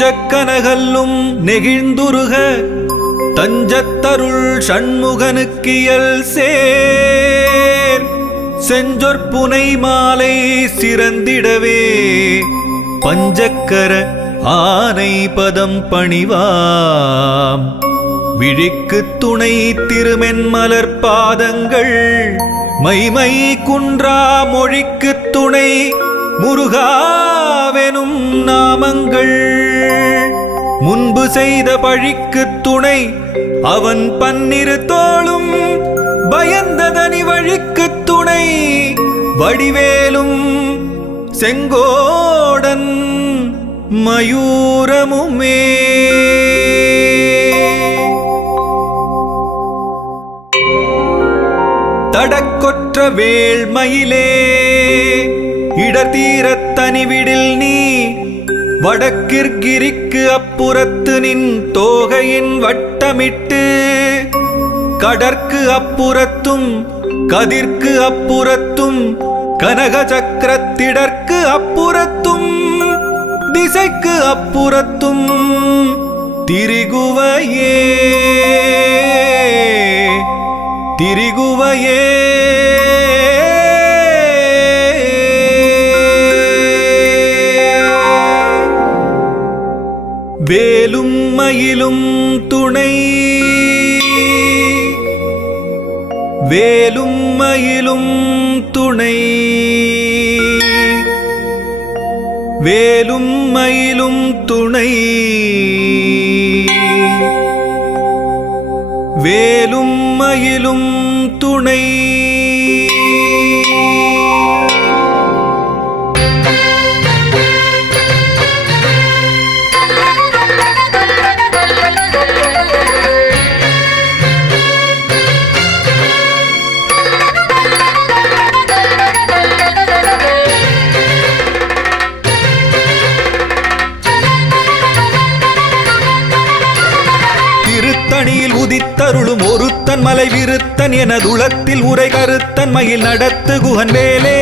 நெஞ்சக்கனகல்லும் நெகிழ்ந்துருக தஞ்சத்தருள் சண்முகனுக்கியல் சேர் செஞ்சொற்புனை மாலை சிறந்திடவே பஞ்சக்கர ஆனை பதம் பணிவாம் விழிக்கு துணை திருமென்மலர் பாதங்கள் மைமை குன்றா மொழிக்கு துணை முருகாவெனும் நாமங்கள் முன்பு செய்த பழிக்கு துணை அவன் பன்னிரு தோளும் பயந்ததனி வழிக்கு துணை வடிவேலும் செங்கோடன் மயூரமுமே. தடக்கொற்ற வேள்மயிலே இடத்தீரத் தனிவிடில் நீ வடக்கிற்கிரிக்கு அப்புறத்து நின் தோகையின் வட்டமிட்டு கடற்கு அப்புறத்தும் கதிர்க்கு அப்புறத்தும் கனக சக்கரத்திடற்கு அப்புறத்தும் திசைக்கு அப்புறத்தும் திரிகுவையே திரிகுவையே வேலும் மயிலும் துணை வேலும் மயிலும் துணை வேலும் மயிலும் துணை வேலும் மயிலும் துணை. உதித்தருளும் ஒருத்தன் மலை விருத்தன் எனதுளத்தில் உரை கருத்தன் மயில் நடத்து குகன் வேலே.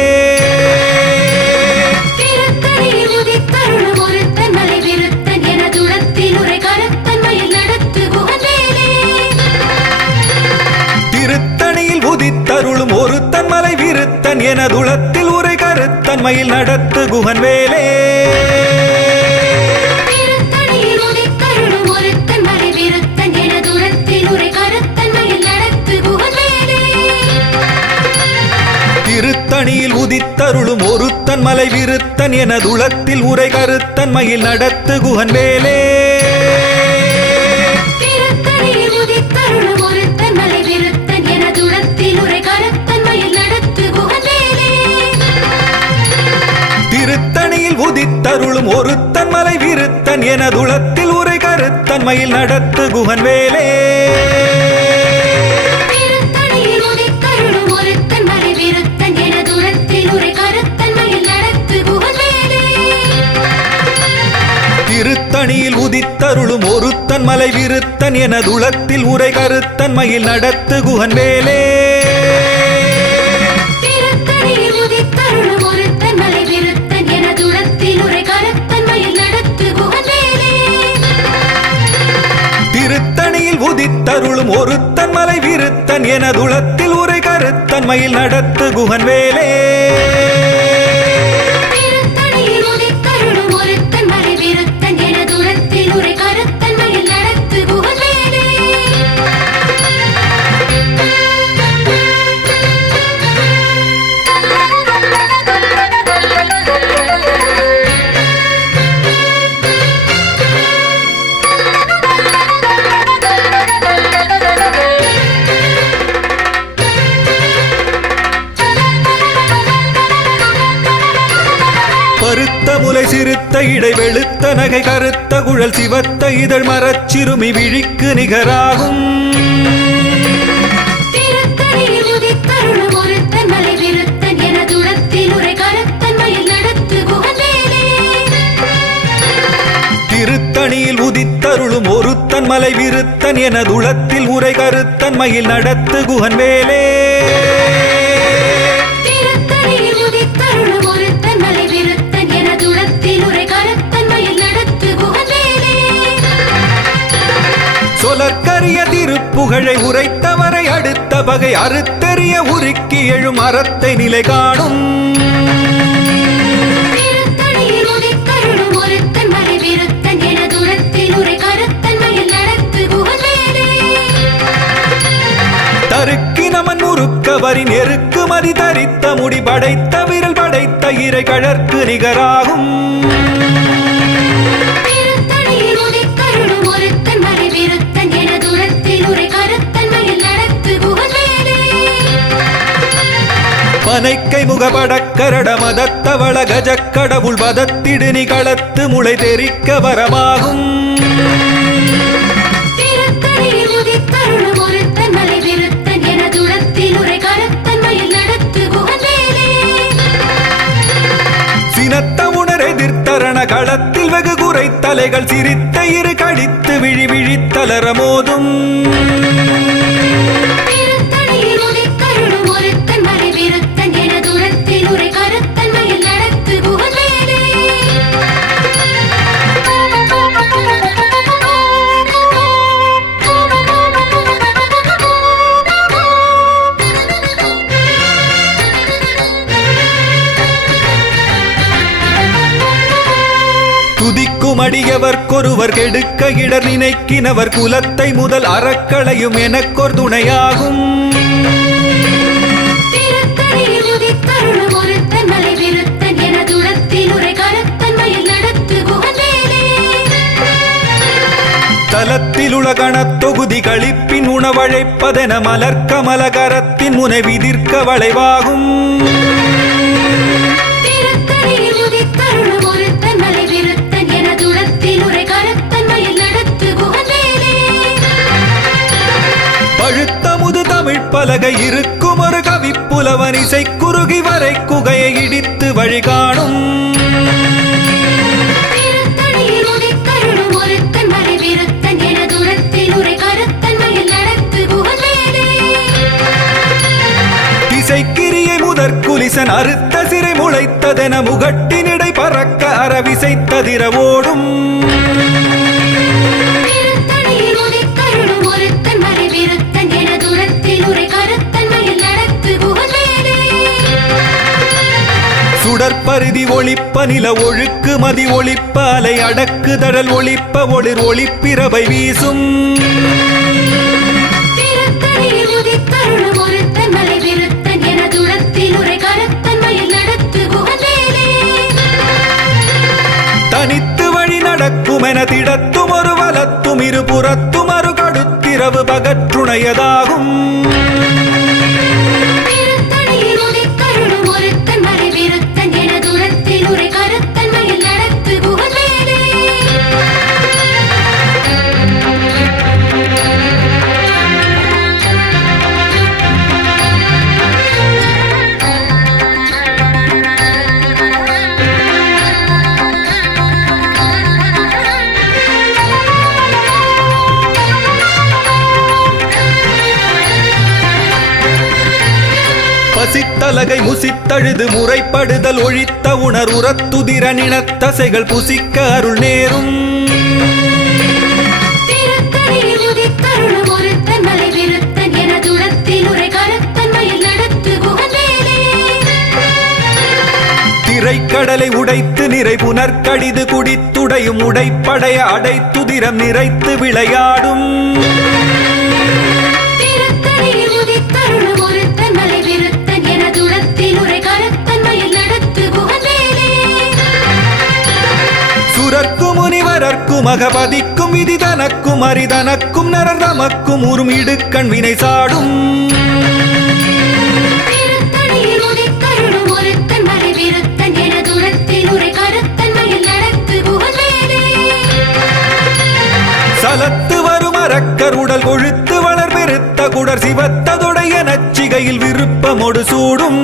திருத்தணியில் உதித்தருளும் ஒருத்தன் மலை விருத்தன் எனதுளத்தில் உரை கருத்தன் மயில் நடத்து குகன் வேலே. திருத்தணியில் உதித்தருளும் ஒருத்தன் மலை விருத்தன் எனதுளத்தில் உரை கருத்தன் மயில் நடத்து குகன் வேலே. திருத்தணியில் உதித்தருளும் ஒருத்தன் மலை விருத்தன் எனதுளத்தில் உரை கருத்தன் மயில் நடத்து குகன் வேலே. திருத்தணியில் உதித்தருளும் ஒருத்தன் மலை விருத்தன் எனதுளத்தில் உரை கருத்தன் மயில் நடத்து குகன் வேலே. திருத்தணியில் உதித்தருளும் ஒருத்தன் மலை விருத்தன் எனதுளத்தில் உரை கருத்தன் மயில் நடத்து குகன் வேலே. திருத்தணியில் உதித்தருளும் ஒருத்தன் மலை விருத்தன் எனதுளத்தில் உரை கருத்தன் மயில் நடத்து குகன் வேலே. திருத்தணியில் உதித்தருளும் ஒருத்தன் மலை விருத்தன் எனதுளத்தில் உரை கருத்தன் மயில் நடத்து குகன் வேலே. திருத்தணியில் உதித்தருளும் ஒருத்தன் மலை விருத்தன் எனதுளத்தில் உரை கருத்தன் மயில் நடத்து குகன் வேலே. பருத்த முலை சிறுத்த இடை வெளுத்த நகை கருத்த குழல் சிவத்த இதழ் மரச்சிறுமி விழிக்கு நிகராகும். திருத்தணியில் உதித்தருளும் ஒருத்தன் மலை விருத்தன் எனதுளத்தில் உரை கருத்தன் மயில் நடத்து குகன் வேலே. திருத்தணியில் உதித்தருளும் ஒருத்தன் மலை விருத்தன் எனதுளத்தில் உரை கருத்தன் மயில் நடத்து குகன் வேலே. திருத்தணியில் உதித்தருளும் ஒருத்தன் மலை விருத்தன் எனதுளத்தில் உரை கருத்தன் மயில் நடத்து குகன் வேலே. சொலற்கரிய திருப்புகழை உரைத்தவரை அடுத்த பகை அறுத்தெறிய உருக்கி எழும் அறத்தை நிலை காணும். தருக்கு நமன் முறுக்கவரி நெருக்கு மதி தரித்த முடி படைத்த விரல் படைத்த இறை கழற்கு நிகராகும். பனைக்கை முகபடக்கரட மதத்தவள கஜக்கடவுள் வதத்திடு நிகளத்து முளை தெரிக்க வரமாகும். சினத்த உணர் எதிர்த்தரண களத்தில் வெகு குறை தலைகள் சிரித்த இரு கடித்து விழி விழித்தலர மோதும். துதிக்கும் அடியவர்க்கொருவர் கெடுக்க இடர் நினைக்கினவர் குலத்தை முதல் அறக்களையும் எனக்கொரு துணையாகும். தலத்தில் உலகணத் தொகுதி கழிப்பின் உணவழைப்பதென மலர்க்கமல கரத்தின் முனை விதிர்க்க வளைவாகும். பழுத்தமுது தமிழ் பலகை இருக்கும் ஒரு கவிப்புலவன் இசை குறுகி வரை குகையை இடித்து வழிகாணும். திசைக்கிரியை முதற்குலிசன் அறுத்த சிறை முளைத்ததென முகட்டினிடை பறக்க அறவிசைத்ததிர ஓடும். சுடற்பருதி ஒளிப்ப நில ஒழுக்கு மதி ஒளிப்ப அலை அடக்கு தடல் ஒளிப்ப ஒளிர் ஒளிப்பிரபை வீசும். தனித்து வழி நடக்கும் என திடத்தும் ஒரு வலத்தும் இருபுறத்தும் அரு கடுத்திரவு பகற்றுணையதாகும். பசித்தலகை முசித்தழுது முறைப்படுதல் ஒழித்த உணர் உரத்துதிர நினத்தசைகள் புசிக்க அருள் நேரும். திரைக்கடலை உடைத்து நிறை புனர்கடிது குடித்துடையும் உடைப்படைய அடைத்துதிரம் நிறைத்து விளையாடும். சுரர்க்கும் முனிவரர்க்கும் அகபதிக்கும் விதி தனக்கும் அரிதனக்கும் நரர் தமக்கும் உறும் இடுக்கண் வினை சாடும். சலத்து வரும் அரக்கர் உடல் கொழுத்து வளர் பெருத்த குடர் சிவத்ததொடைய நச்சிகையில் விருப்பமொடு சூடும்.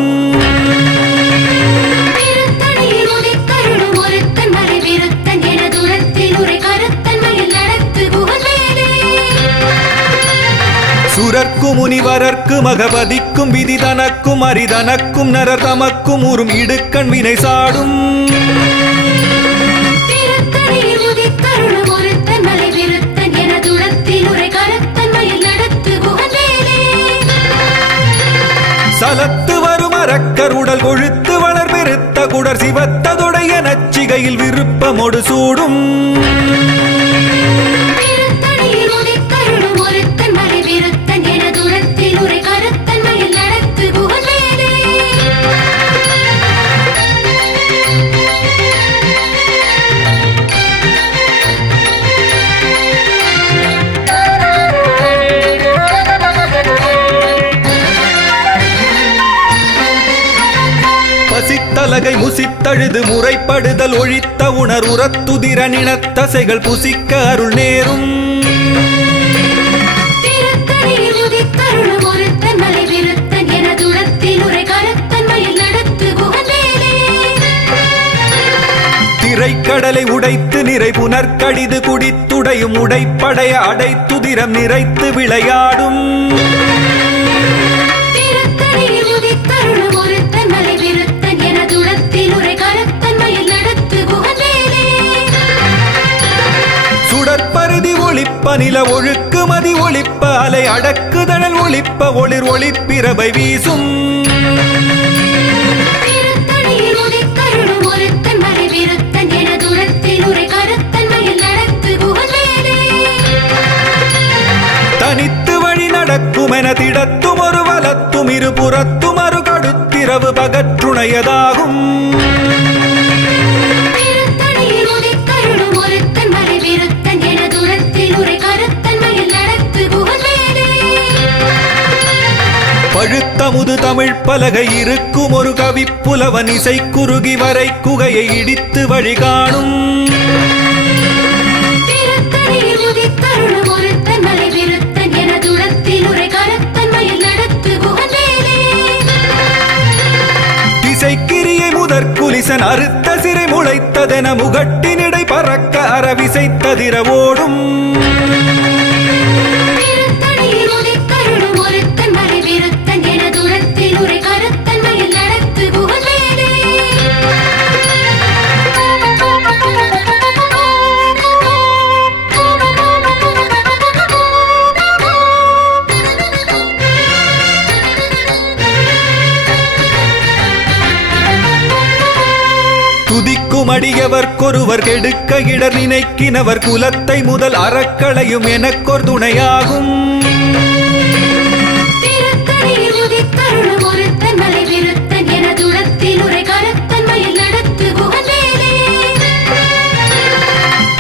சுரர்க்கும் முனிவரர்க்கும் அகபதிக்கும் விதி தனக்கும் அரிதனக்கும் நரர் தமக்கும் உறும் இடுக்கண் வினை சாடும். திருத்தணியில் உதித்தருளும் ஒருத்தன் மலை விருத்தன் என துளத்தில் உரை விருப்பமொடு சூடும் பசித்தலகை முசித்தழுது முறைப்படுதல் ஒழித்த உணர் உரத்துதிர நினத்தசைகள் புசிக்க அருள் நேரும் திரைக்கடலை உடைத்து நிறை புனர்கடிது குடித்துடையும் உடைப்படைய அடைத்துதிரம் நிறைத்து விளையாடும் சுடற்பருதி ஒளிப்ப நில ஒழுக்கு மதி ஒளிப்ப அலை அடக்குதழல் ஒளிப்ப ஒளிர் ஒளிப்பிரபை வீசும் தனித்து வழி நடக்குமென திடத்தும் ஒரு வலத்தும் இருபுறத்தும் அரு கடுத்திரவு பகற்றுணையதாகும் பழுத்தமுது தமிழ் பலகை இருக்கும் ஒரு கவிப்புலவன் இசை குறுகி வரை குகையை இடித்து வழிகாணும் திசைக்கிரியை முதற்குலிசன் அறுத்த சிறை முளைத்ததென முகட்டினிடை பறக்க அறவிசைத்ததிர ஓடும் துதிக்கும் அடியவர்க்கொருவர் கெடுக்க இடர் நினைக்கினவர் குலத்தை முதல் அறக்களையும் எனக்கொரு துணையாகும்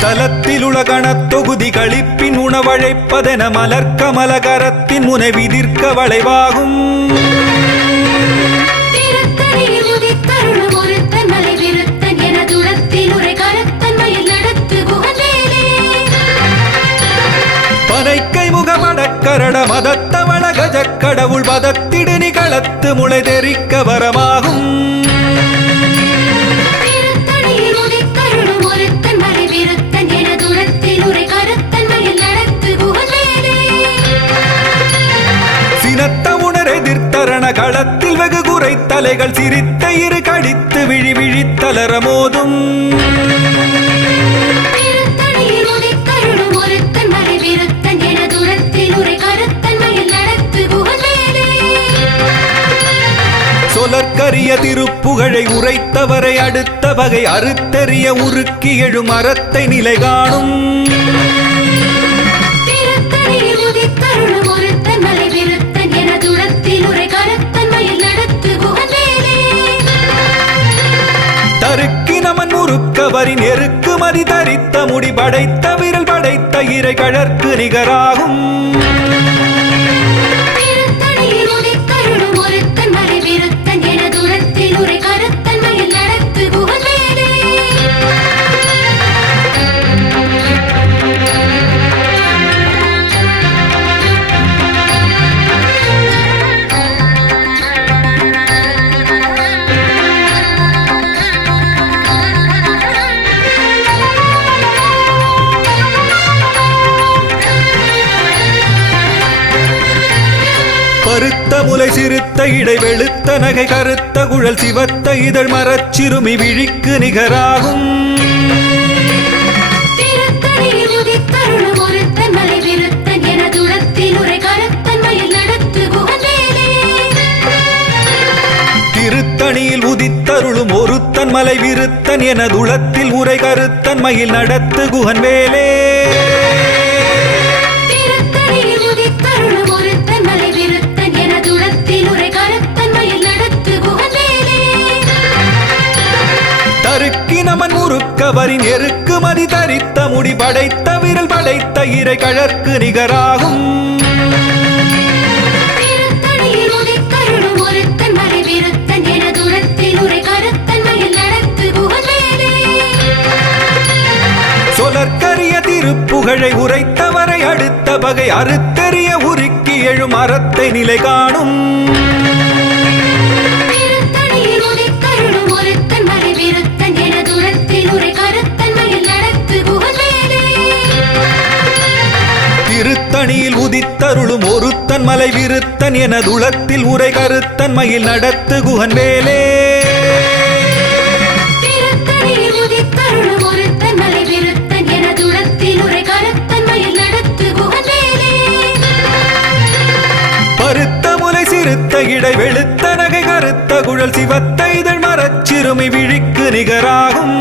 தலத்தில் உலகணத் தொகுதி களிப்பின் உணவழைப்பதென மலர்க்கமலகரத்தின் முனை விதிர்க்க வளைவாகும் பனைக்கை முகமடக்கரட மதத்தவள கஜக்கடவுள் பதத்திடு நிகளத்து முளை தெரிக்க வரமாகும் சினத்த உணர் எதிர்த்தரண களத்தில் வெகு குறை தலைகள் சிரித்த இரு கடித்து விழி விழித்தலர மோதும் சொலற்கரிய திருப்புகழை உரைத்தவரை அடுத்த வகை அறுத்தறிய உருக்கி எழும் அறத்தை நிலை காணும் தருக்கினமன் முறுக்கவரின் எருக்கு மதி தரித்த முடி படைத்த விரல் படைத்த இறை கழற்கு நிகராகும் பருத்த முலை சிறுத்த இடை வெளுத்த நகை கருத்த குழல் சிவத்த இதழ் மரச்சிறுமி விழிக்கு நிகராகும் திருத்தணியில் உதித்தருளும் ஒருத்தன் மலை விருத்தன் எனதுளத்தில் உரை கருத்தன் மயில் நடத்து குகன் வேலே நமன் முறுக்கவரின் எருக்கு மதி தரித்த முடி படைத்த விரல் படைத்த இறை கழற்கு நிகராகும் சொலற்கரிய திருப்புகழை உரைத்தவரை அடுத்த பகை அறுத்தெறிய உருக்கி எழும் அறத்தை நிலை காணும் திருத்தணியில் உதித்தருளும் ஒருத்தன் மலை விருத்தன் எனதுளத்தில் உரை கருத்தன் மயில் நடத்து குகன் வேலே பருத்த முலை சிறுத்த இடை வெளுத்த நகை கருத்த குழல் சிவத்த இதழ் மரச்சிறுமி விழிக்கு நிகராகும்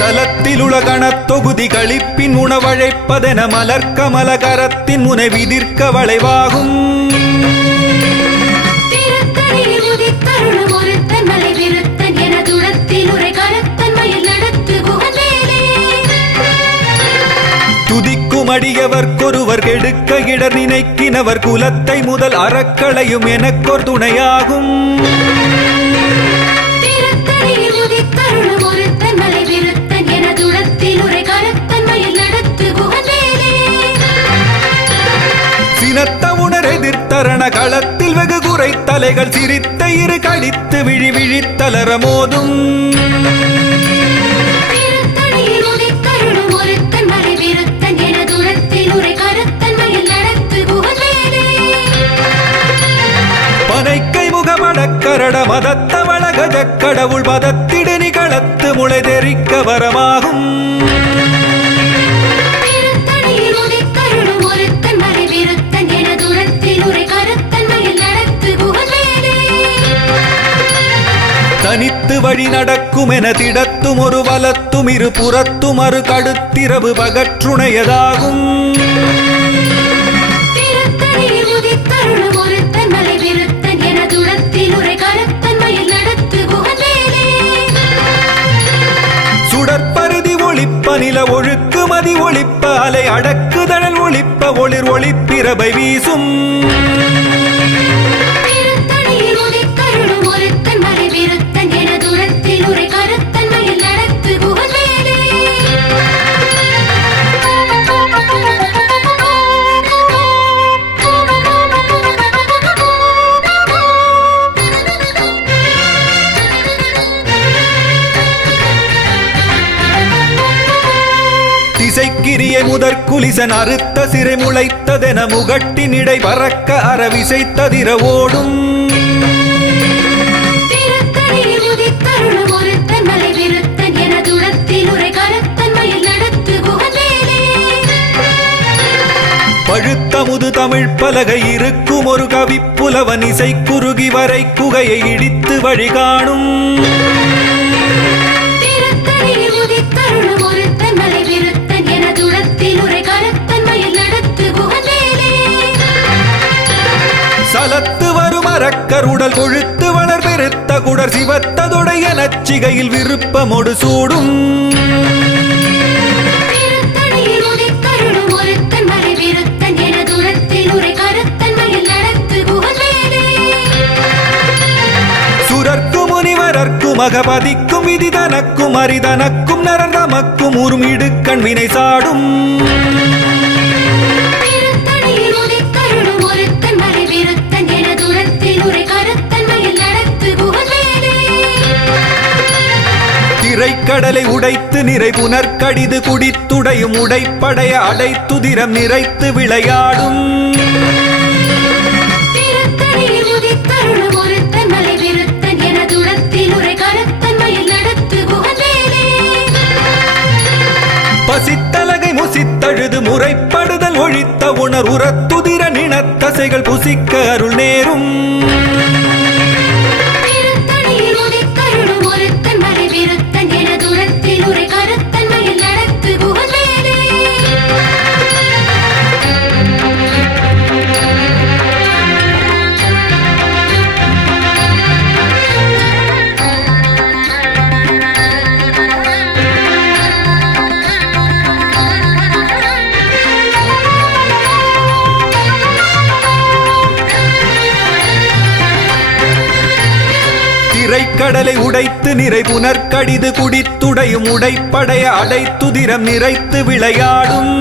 தலத்திலுலகணத் தொகுதி களிப்பின் உணவழைப்பதென மலர்க்கமல கரத்தின் முனை விதிர்க்க வளைவாகும் துதிக்கும் அடியவர்க்கொருவர் கெடுக்க இடர் நினைக்கினவர் குலத்தை முதல் அறக்களையும் எனக்கொரு துணையாகும் சினத்த உணர் எதிர்த்தரண களத்தில் வெகு குறை தலைகள் சிரித்த இரு கழித்து விழி விழித்தலர மோதும் பனைக்கை முகமடக்கரட மதத்தவள கஜக் கடவுள் மதத்திடு நிகளத்து முளை தெரிக்க வரமாகும் தனித்து வழி நடக்கும் என திடத்தும் ஒரு வலத்தும் இரு புறத்தும் அரு கடுத்திரவு பகற்றுணையதாகும் சுடற்பருதி ஒளிப்ப நில ஒழுக்கு மதி ஒளிப்ப அலை அடக்குதழல் ஒளிப்ப ஒளிர் ஒளிப்பிரபை வீசும் திசைக்கிரியை முதற் குலிசன் அறுத்த சிறை முளைத்ததென முகட்டின் இடை பறக்க அறவிசைத்ததிர ஓடும் பழுத்த முது தமிழ் பலகை இருக்கும் ஒரு கவிப்புலவன் இசை குறுகி வரை குகையை இடித்து வழிகாணும் சலத்து வரும் அரக்கருடல் கொழுத்து வளர் பெருத்த குடர் சிவத்ததுடைய நச்சிகையில் விருப்பமொடு சூடும் சுரர்க்கு முனிவரர்க்கு மகபதிக்கும் விதி தனக்கும் அரிதனக்கும் நரர் தமக்கும் உறும் இடுக்கண் வினை சாடும் திரைக்கடலை உடைத்து நிறை புனற்கடிது குடித்துடையும் உடைப்படைய அடைத்துதிரம் நிறைத்து விளையாடும் பசித்தலகை முசித்தழுது முறைப்படுதல் ஒழித்த உணர் உரத்துதிர நினத்தசைகள் புசிக்க அருள் நேரும் திரைக்கடலை உடைத்து நிறை புனற்கடிது குடித்துடையும் உடைப்படைய அடைத்துதிரம் நிறைத்து விளையாடும்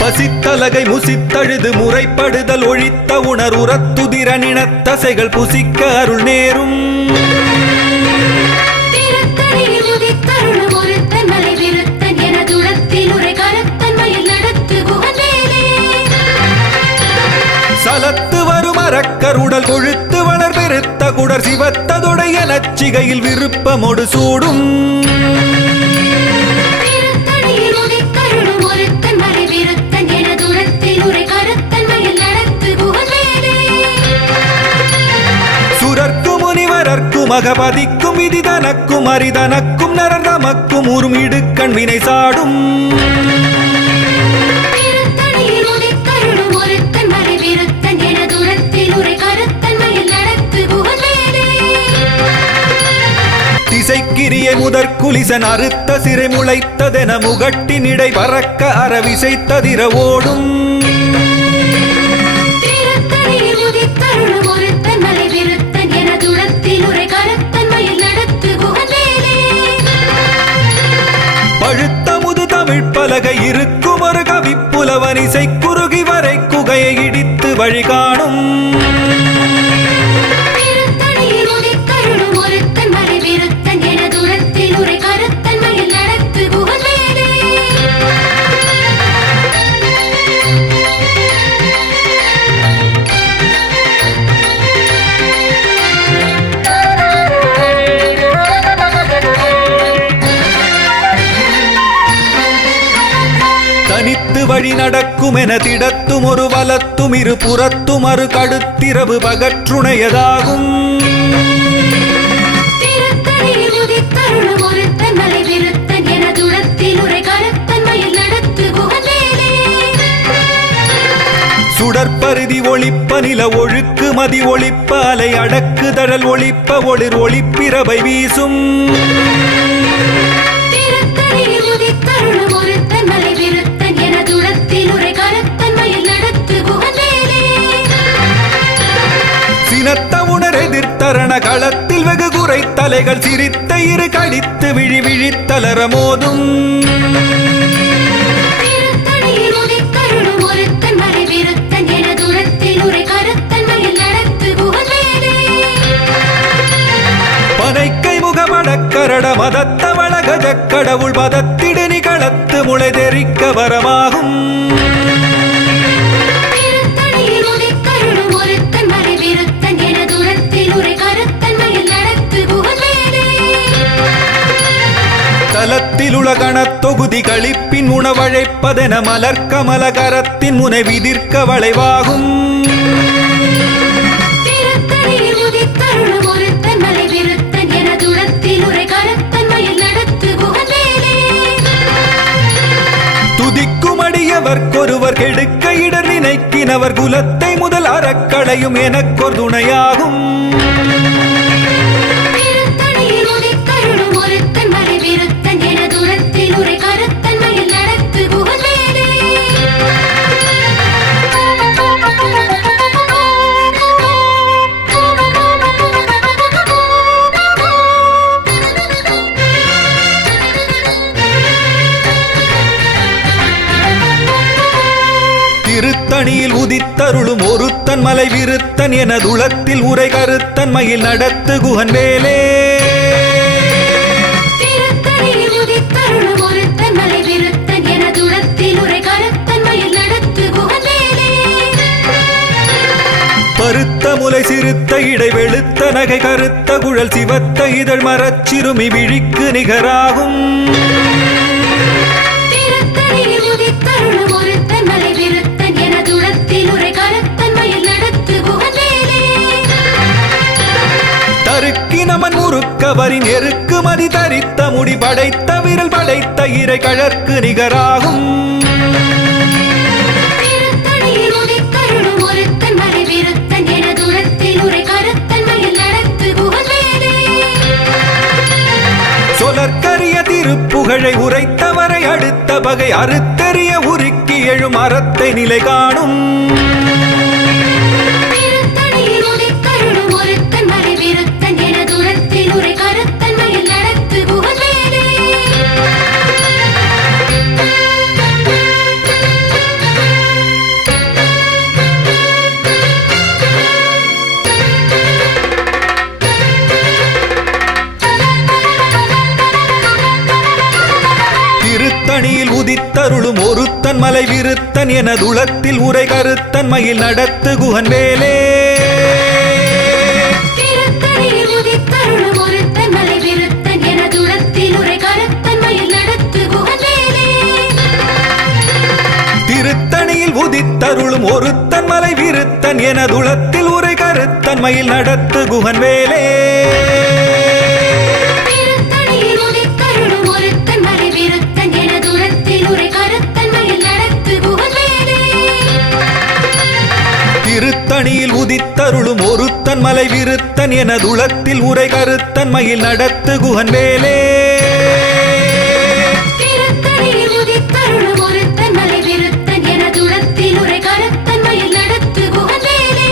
பசித்தலகை முசித்தழுது முறைப்படுதல் ஒழித்த உணர் உரத்துதிர நினத்தசைகள் புசிக்க அருள் நேரும் சலத்து வரும் அரக்கருடல் கொழுத்து வளர் பெருத்த குடர் சிவத்ததொடைய நச்சிகையில் விருப்பமொடு சூடும் சுரர்க்கும் முனிவரர்க்கும் மகபதிக்கும் விதிதனக்கும் அரிதனக்கும் நரதமக்கும் உறும் இடுக்கண் வினை சாடும் திசைக்கிரிய முதற்குலிசன் அறுத்த சிறை முளைத்ததென முகட்டினிடை பறக்க அறவிசைத்ததிர ஓடும் பழுத்த முது தமிழ் பலகை இருக்கும் ஒரு கவிப்புலவன் இசை குறுகி வரை குகையை இடித்து வழிகாணும் தனித்து வழி நடக்கும் என திடத்தும் ஒரு வலத்தும் இரு புறத்தும் அரு கடுத்திரவு பகற்றுணையதாகும் சுடற்பருதி ஒளிப்ப நில ஒழுக்கு மதி ஒளிப்ப அலை அடக்கு தழல் ஒளிப்ப ஒளிர் ஒளிப்பிரபை வீசும் சினத்த உணர் எதிர்த்தரண களத்தில் வெகு குறை தலைகள் சிரித்த இரு கடித்து விழி விழித்தலர மோதும் பனைக்கை முகமடக்கரட மதத்த வளகஜ கடவுள் மதத்திடு நிகளத்து முளை தெரிக்க வரமாகும் தலத்தில் உலகணத் தொகுதி களிப்பின் உணவழைப்பதென மலர்கமல கரத்தின் முனை விதிர்க்க வளைவாகும் துதிக்கும் அடியவர்க்கொருவர் கெடுக்க இடர் நினைக்கினவர் குலத்தை முதல் அறக்களையும் எனக்கொரு துணையாகும் திருத்தணியில் உதித்தருளும் ஒருத்தன் மலை விருத்தன் எனதுளத்தில் உரை கருத்தன் மயில் நடத்து குகன் வேலே. திருத்தணியில் உதித்தருளும் ஒருத்தன் மலை விருத்தன் எனதுளத்தில் உரை கருத்தன் மயில் நடத்து குகன் வேலே. பருத்த முலை சிறுத்த இடை வெளுத்த நகை கருத்த குழல் சிவத்த இதழ் மரச்சிறுமி விழிக்கு நிகராகும். திருத்தணியில் உதித்தருளும் ஒருத்தன் மலை விருத்தன் எனதுளத்தில் உரை கருத்தன் மயில் நடத்து குகன் வேலே. தருக்கி நமன் முறுக்கவரின் எருக்கு மதி தரித்த முடி படைத்த விரல் படைத்த இறை கழற்கு நிகராகும். திருத்தணியில் உதித்தருளும் ஒருத்தன் மலை விருத்தன் எனதுளத்தில் உரை கருத்தன் மயில் நடத்து குகன் வேலே. சொலற்கரிய திருப்புகழை உரைத்தவரை அடுத்த பகை அறுத்தெறிய உருக்கி எழும் அறத்தை நிலை காணும். திருத்தணியில் உதித்தருளும் ஒருத்தன் மலை விருத்தன் எனதுளத்தில் உரை கருத்தன் மயில் நடத்து குகன் வேலே. திருத்தணியில் உதித்தருளும் ஒருத்தன் மலை விருத்தன் எனதுளத்தில் உரை கருத்தன் மயில் நடத்து குகன் வேலே. திருத்தணியில் உதித்தருளும் ஒருத்தன் மலை விருத்தன் எனதுளத்தில் உரை கருத்தன் மயில் நடத்து குகன் வேலே. திருத்தணியில் உதித்தருளும் ஒருத்தன் மலை விருத்தன் எனதுளத்தில் உரை கருத்தன் மயில் நடத்து குகன் வேலே. திருத்தணியில் உதித்தருளும் ஒருத்தன் மலை விருத்தன் எனதுளத்தில் உரை கருத்தன் மயில் நடத்து குகன் வேலே. திருத்தணியில் உதித்தருளும் ஒருத்தன் மலை விருத்தன் எனதுளத்தில் உரை கருத்தன் மயில் நடத்து குகன் வேலே. திருத்தணியில் உதித்தருளும் ஒருத்தன் மலை விருத்தன் எனதுளத்தில் உரை கருத்தன் மயில் நடத்து குகன் வேலே.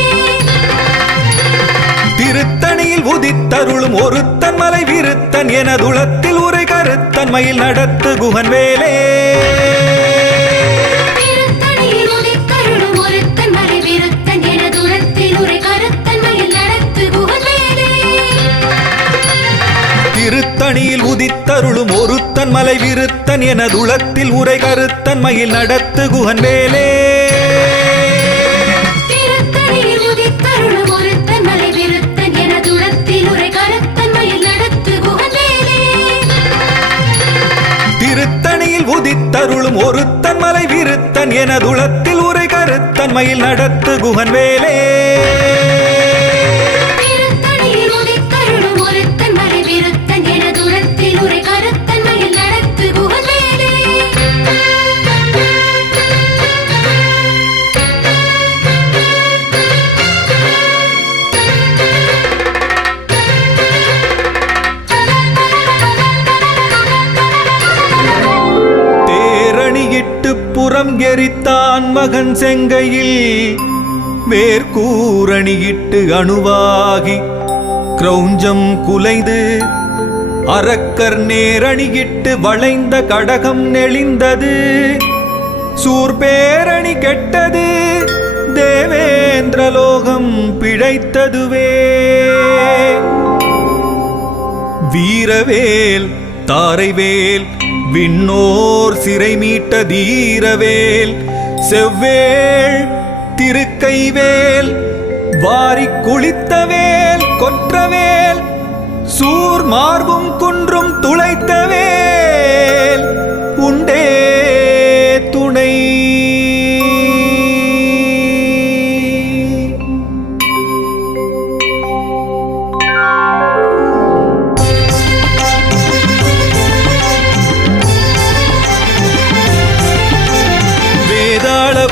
திருத்தணியில் உதித்தருளும் ஒருத்தன் மலை விருத்தன் எனதுளத்தில் உரை கருத்தன் மயில் நடத்து குகன் வேலே. திருத்தணியில் உதித்தருளும் ஒருத்தன் மலை விருத்தன் எனதுளத்தில் உரை கருத்தன் மயில் நடத்து குகன் வேலே. திருத்தணியில் உதித்தருளும் ஒருத்தன் மலை விருத்தன் எனதுளத்தில் உரை கருத்தன் மயில் நடத்து குகன் வேலே. திருத்தணியில் உதித்தருளும் ஒருத்தன் மலை விருத்தன் எனதுளத்தில் உரை கருத்தன் மயில் நடத்து குகன் வேலே. திருத்தணியில் உதித்தருளும் ஒருத்தன் மலை விருத்தன் எனதுளத்தில் உரை கருத்தன் மயில் நடத்து குகன் வேலே. திருத்தணியில் உதித்தருளும் ஒருத்தன் மலை விருத்தன் எனதுளத்தில் உரை கருத்தன் மயில் நடத்து குகன் வேலே. தேரணியிட்டு புறம் எரித்தான் மகன் செங்கையில் வேர்கூரணியிட்டு அணுவாகி கிரௌஞ்சம் குலைந்து அரக்கர் நேரணியிட்டு வளைந்த கடகம் நெளிந்தது. சூர்பேரணி கெட்டது தேவேந்திரலோகம் பிழைத்ததுவே. வீரவேல் தாரைவேல் விண்ணோர் சிறை மீட்ட தீரவேல் செவ்வேள் திருக்கைவேல் வாரிக் குளித்தவேல் கொற்றவேல் சூர் மார்பும் குன்றும் துளைத்தவேல் உண்டே துணை.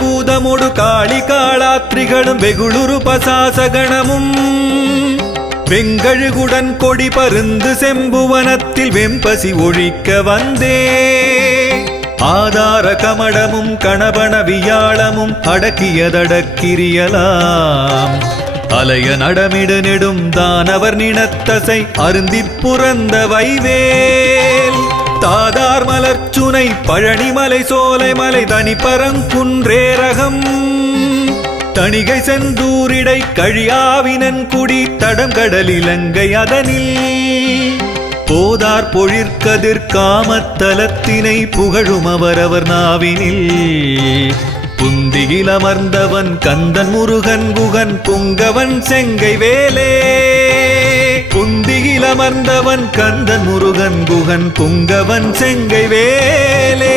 பூதமுடு காளி காளாத்ரிகளும் வெகுளுரு பசாசகணமும் வெங்கழுகுடன் கொடி பருந்து செம்புவனத்தில் வெம்பசி ஒழிக்க வந்தே. ஆதார கமடமும் கணபன வியாழமும் அடக்கியதடக்கிரியலாம் அலைய நடமிடு நெடும் தானவர் நினத்தசை அருந்திப் புறந்த வைவேல். தாதார் மலர்ச்சுனை பழனிமலை சோலைமலை தனி பரங்குன்றேரகம் தணிகை செந்தூரிடை கழியாவினன் குடி தடம் கடல் இலங்கை அதனில் போதார் பொழிற்கதிர் காமத்தலத்தினை புகழும் அவரவர் நாவினில் புந்தியில் அமர்ந்தவன் கந்தன் முருகன் குகன் புங்கவன் செங்கை வேலே புந்தியில் அமர்ந்தவன் கந்தன் முருகன் குகன் புங்கவன் செங்கை வேலே